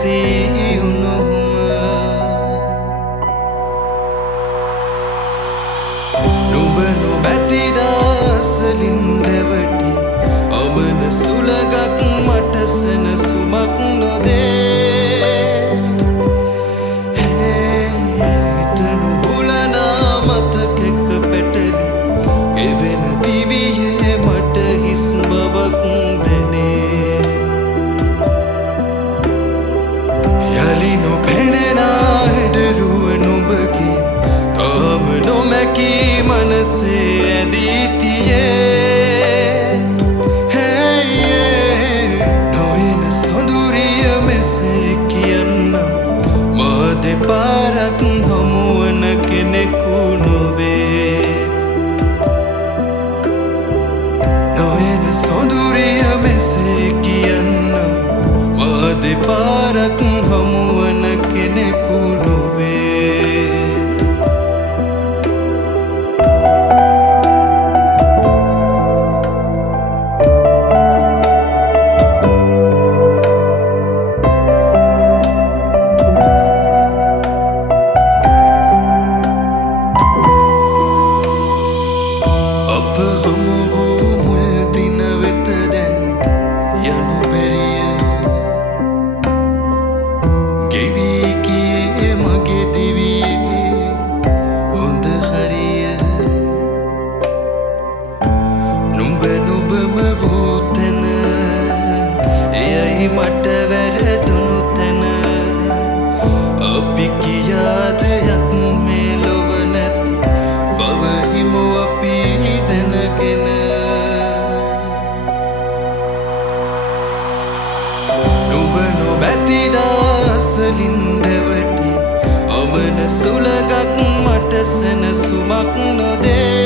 වෙනසී උනොහුම නුඹ නොමැති දාසලින් දැවටි ඔබන සුළගක් මට සෙනසුමක් නොදේ හිතනු හුලනා මතකෙක පැටලි එවෙන දිවියේ මට හිස් බවක් දෙනේ යලි නොපෙනෙනා හෙඩරුව නුඹගේ තාම නොමැකී මනසේ ඇඳී තියේ නොයන සොඳුරිය මෙසේ කියන්නම් මා දෙපාරක් හමුවන කෙනෙකු නොවේ නොයන සොඳුරිය මෙසේ කියන්නම් මා දෙපාරක් හමුවන කෙනෙකු නොවේ මට වැරදුණු තැන අපි කියාදයක් මේ ලොව නැති බව හිමු අපි දැනගෙන නුඹ නොමැති දාසලින් දැවටි ඔබන සුළගක් මට සෙනසුමක් නොදේ